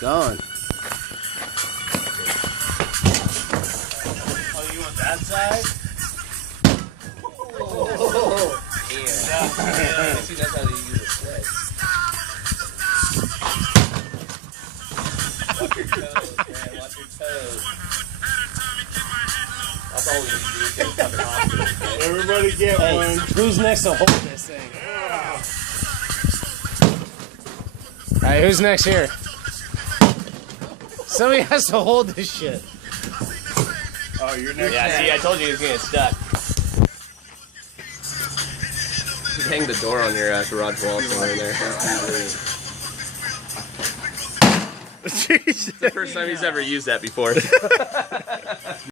Gone. Oh, you want that side? Oh, yeah. See, that's how they use a sled. Watch your toes, man. Watch your toes. That's all we need to do is get a fucking hospital. Okay? Everybody get one. Who's next to hold this thing? Alright, who's next here? Somebody has to hold this shit. Oh, you're next. Yeah, see, I told you he was getting stuck. You hang the door on your garage wall somewhere in there. Jesus. It's the first time he's ever used that before.